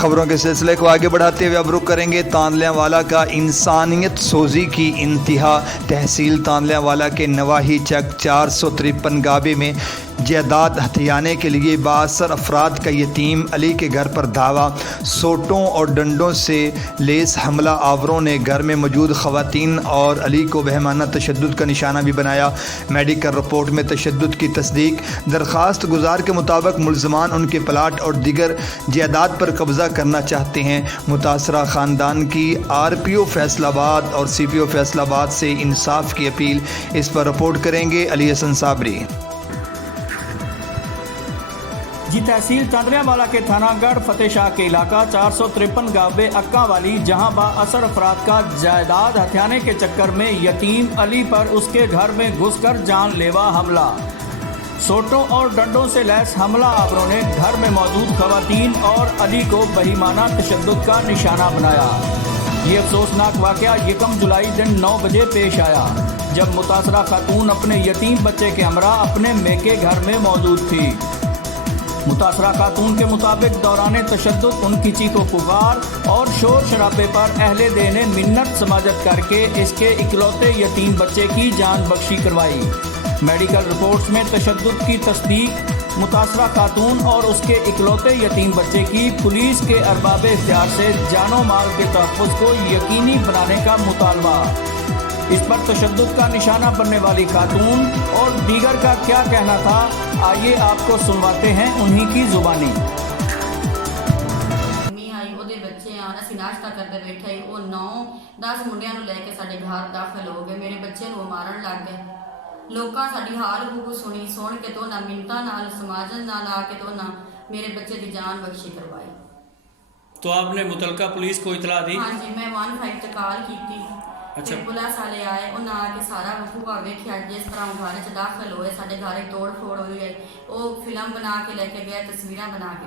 खबरों के सिलसिले को आगे बढ़ाते हुए अब रुख करेंगे तांदल्यावाला का इंसानियत सोजी की इंतहा। तहसील तांदल्यावाला के नवाही चक 453 गाबे में जायदाद हथियाने के लिए 62 अफराद का यतीम अली के घर पर धावा। सोटों और डंडों से लेस हमला आवरों ने घर में मौजूद खवातीन और अली को बहमाना तशद्दुद का निशाना भी बनाया। मेडिकल रिपोर्ट में तशद्दुद की तस्दीक। दरख्वास्त गुजार के मुताबिक मुल्ज़मान उनके प्लाट और दीगर जायदाद पर कब्ज़ा करना चाहते हैं। मुतासरा ख़ानदान की RPO फैसलाबाद और CPO फैसलाबाद से इंसाफ की अपील। इस पर रिपोर्ट करेंगे अली हसन साबरी। जी तहसील तांदल्यावाला के थानागढ़ फतेह शाह के इलाका 453 गावे अक्का वाली, जहां बाअसर अफराद का जायदाद हथियाने के चक्कर में यतीम अली पर उसके घर में घुसकर जानलेवा हमला। सोटों और डंडों से लैस हमला आवरों ने घर में मौजूद खवातीन और अली को बहीमाना तशद्दुद का निशाना बनाया। ये अफसोसनाक वाक़या 1 जुलाई दिन 9 बजे पेश आया, जब मुतासरा खातून अपने यतीम बच्चे के हमरा अपने मेके घर में मौजूद थी। मुतासरा खातून के मुताबिक दौरान तशद्दुद उनकी चीखों पुकार और शोर शराबे पर अहले दे ने मिन्नत समाजत करके इसके इकलौते यतीम बच्चे की जान बख्शी करवाई। मेडिकल रिपोर्ट्स में तशद्दुद की तस्दीक। मुतासरा खातून और उसके इकलौते यतीम बच्चे की पुलिस के अरबाब इख्तियार से जानो माल के तहफ़्फ़ुज़ को यकीनी बनाने का मुतालबा। इस पर तशद्दुद का निशाना बनने वाली खातून और दीगर का क्या कहना था, आइए आपको सुनवाते हैं उन्हीं की जुबानी। नाश्ता करते बैठे वो 9-10 मुंडियां नूं लैके साडे घर दाखिल हो गए। मेरे बच्चे नूं मारन लग गए। लोकां साडी हाल हुकू सुन के तो ना मिन्नतां नाल समाजन नाल आके तो ना मेरे बच्चे की जान बख्शी करवाई। तो आपने मुतलका पुलिस को इतला दी? हाँ जी, मैं 15 ते कॉल की। अच्छा। पुलिस वाले आए, उन्हें आके सारा वकूआ वेख्या जिस तरह घर च दाखिल होए, साडे घर तोड़ फोड़ हुई है। वो फिल्म बना के लेके गए, तस्वीरें बना के